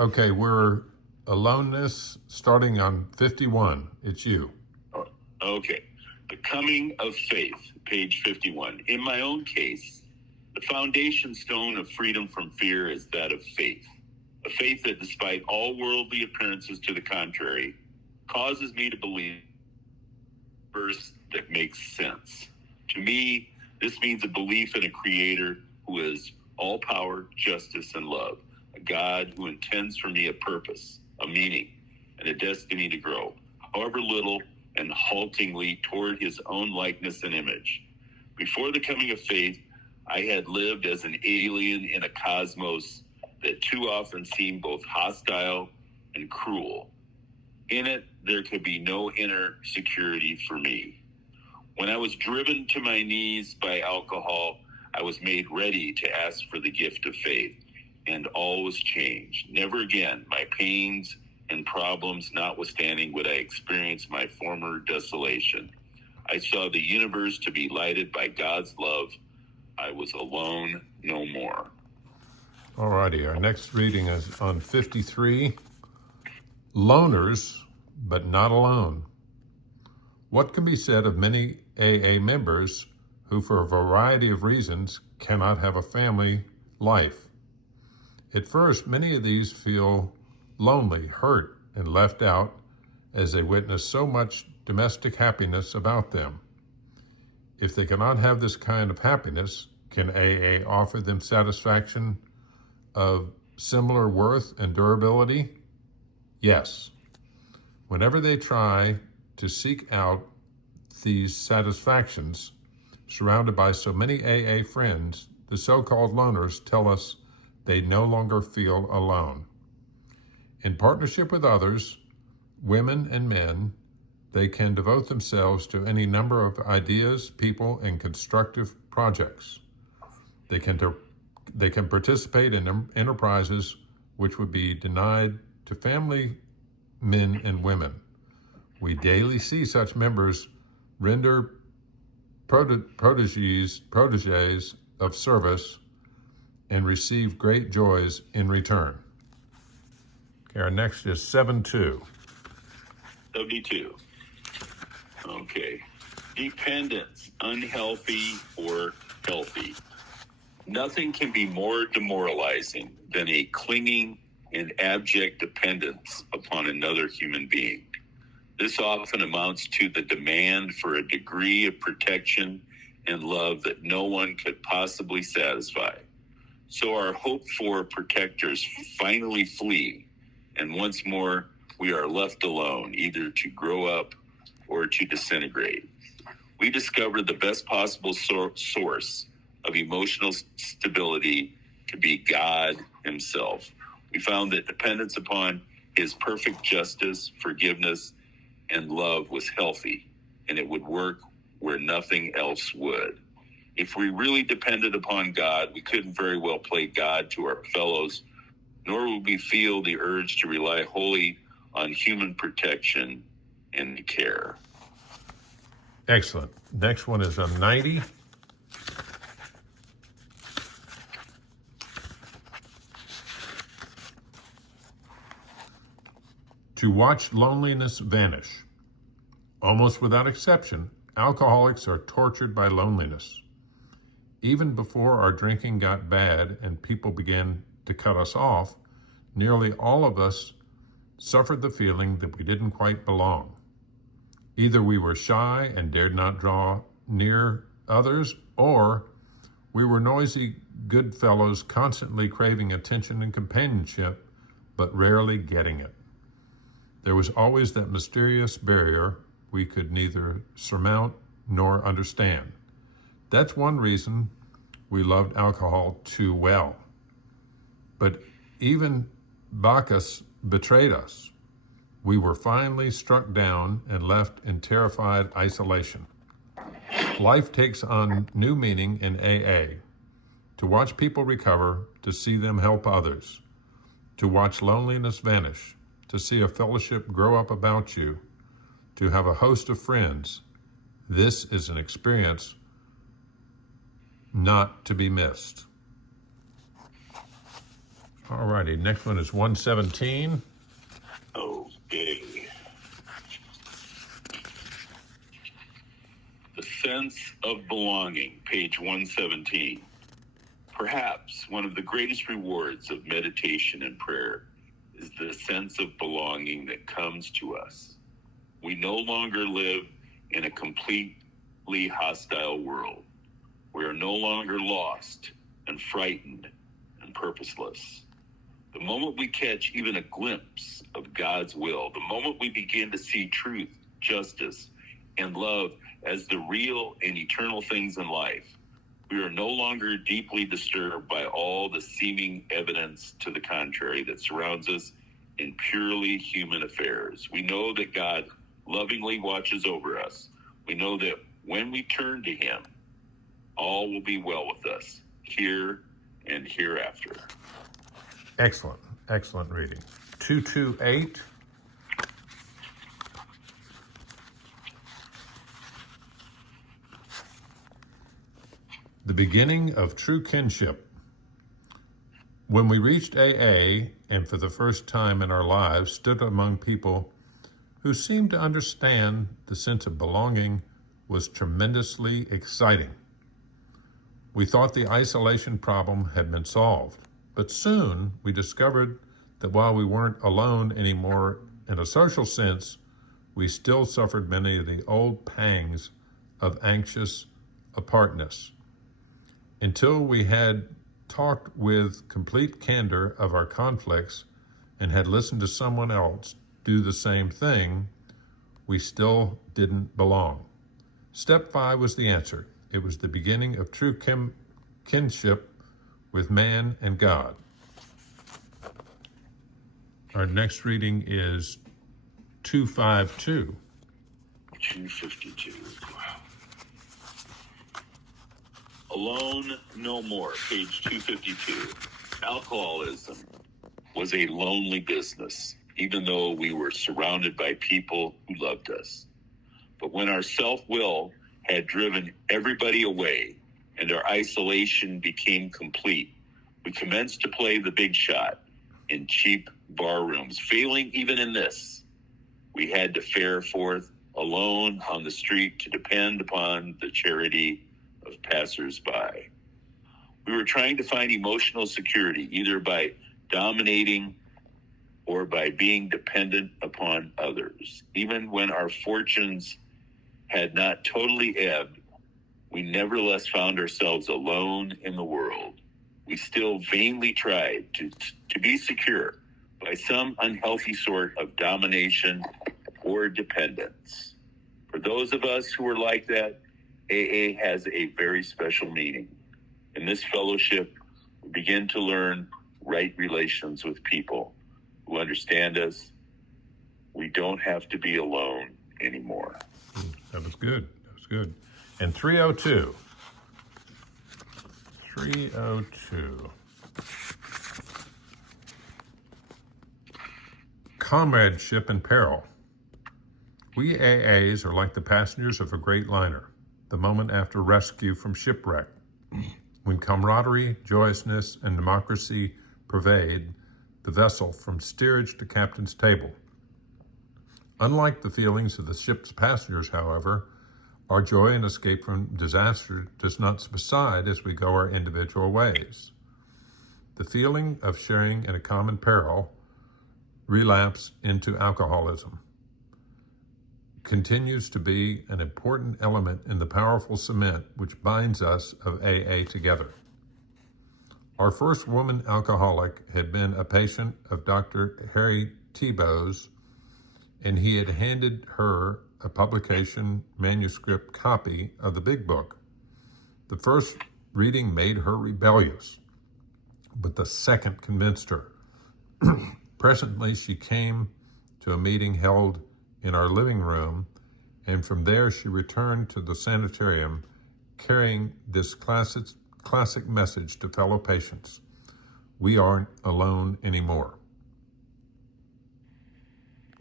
Okay, we're Aloneness starting on 51. It's you. Okay. The Coming of Faith, page 51. In my own case, the foundation stone of freedom from fear is that of faith. A faith that, despite all worldly appearances to the contrary, causes me to believe a verse that makes sense. To me, this means a belief in a creator who is all power, justice, and love, a God who intends for me a purpose, a meaning, and a destiny to grow, however little and haltingly, toward his own likeness and image. Before the coming of faith, I had lived as an alien in a cosmos that too often seemed both hostile and cruel. In it, there could be no inner security for me. When I was driven to my knees by alcohol, I was made ready to ask for the gift of faith, and all was changed. Never again, my pains and problems notwithstanding, would I experience my former desolation. I saw the universe to be lighted by God's love. I was alone no more. All righty, our next reading is on 53. Loners, but not alone. What can be said of many AA members who, for a variety of reasons, cannot have a family life? At first, many of these feel lonely, hurt, and left out as they witness so much domestic happiness about them. If they cannot have this kind of happiness, can AA offer them satisfaction of similar worth and durability? Yes. Whenever they try to seek out these satisfactions, surrounded by so many AA friends, the so-called loners tell us they no longer feel alone. In partnership with others, women and men, they can devote themselves to any number of ideas, people, and constructive projects. They can participate in enterprises which would be denied to family men and women. We daily see such members render proteges of service and receive great joys in return. Okay, our next is 72. 72. Okay. Dependence, unhealthy or healthy. Nothing can be more demoralizing than a clinging and abject dependence upon another human being. This often amounts to the demand for a degree of protection and love that no one could possibly satisfy. So our hoped-for protectors finally flee, and once more we are left alone, either to grow up or to disintegrate. We discovered the best possible source of emotional stability to be God himself. We found that dependence upon his perfect justice, forgiveness, and love was healthy, and it would work where nothing else would. If we really depended upon God, we couldn't very well play God to our fellows, nor would we feel the urge to rely wholly on human protection and care. Excellent. Next one is on 90. To watch loneliness vanish. Almost without exception, alcoholics are tortured by loneliness. Even before our drinking got bad and people began to cut us off, nearly all of us suffered the feeling that we didn't quite belong. Either we were shy and dared not draw near others, or we were noisy good fellows constantly craving attention and companionship, but rarely getting it. There was always that mysterious barrier we could neither surmount nor understand. That's one reason we loved alcohol too well. But even Bacchus betrayed us. We were finally struck down and left in terrified isolation. Life takes on new meaning in AA. To watch people recover, to see them help others, to watch loneliness vanish, to see a fellowship grow up about you, to have a host of friends. This is an experience not to be missed. All righty, next one is 117. Okay. The sense of belonging, page 117. Perhaps one of the greatest rewards of meditation and prayer is the sense of belonging that comes to us. We no longer live in a completely hostile world. We are no longer lost and frightened and purposeless. The moment we catch even a glimpse of God's will, the moment we begin to see truth, justice, and love as the real and eternal things in life, we are no longer deeply disturbed by all the seeming evidence to the contrary that surrounds us in purely human affairs. We know that God lovingly watches over us. We know that when we turn to Him, all will be well with us, here and hereafter. Excellent, excellent reading. 228. The beginning of true kinship. When we reached AA, and for the first time in our lives stood among people who seemed to understand the sense of belonging, was tremendously exciting. We thought the isolation problem had been solved, but soon we discovered that while we weren't alone anymore in a social sense, we still suffered many of the old pangs of anxious apartness. Until we had talked with complete candor of our conflicts and had listened to someone else do the same thing, we still didn't belong. Step 5 was the answer. It was the beginning of true kinship with man and God. Our next reading is 252. 252. Alone no more, page 252. Alcoholism was a lonely business, even though we were surrounded by people who loved us. But when our self-will had driven everybody away and our isolation became complete, we commenced to play the big shot in cheap bar rooms. Failing even in this, we had to fare forth alone on the street to depend upon the charity of passers-by. We were trying to find emotional security either by dominating or by being dependent upon others. Even when our fortunes had not totally ebbed, we nevertheless found ourselves alone in the world. We still vainly tried to be secure by some unhealthy sort of domination or dependence. For those of us who are like that, AA has a very special meaning. In this fellowship, we begin to learn right relations with people who understand us. We don't have to be alone anymore. That was good. That was good. And 302. 302. Comradeship in peril. We AAs are like the passengers of a great liner, the moment after rescue from shipwreck, when camaraderie, joyousness, and democracy pervade the vessel from steerage to captain's table. Unlike the feelings of the ship's passengers, however, our joy and escape from disaster does not subside as we go our individual ways. The feeling of sharing in a common peril, relapse into alcoholism, continues to be an important element in the powerful cement which binds us of AA together. Our first woman alcoholic had been a patient of Dr. Harry Thibault's, and he had handed her a publication manuscript copy of the Big Book. The first reading made her rebellious, but the second convinced her. Presently, she came to a meeting held in our living room, and from there she returned to the sanitarium carrying this classic message to fellow patients: we aren't alone anymore.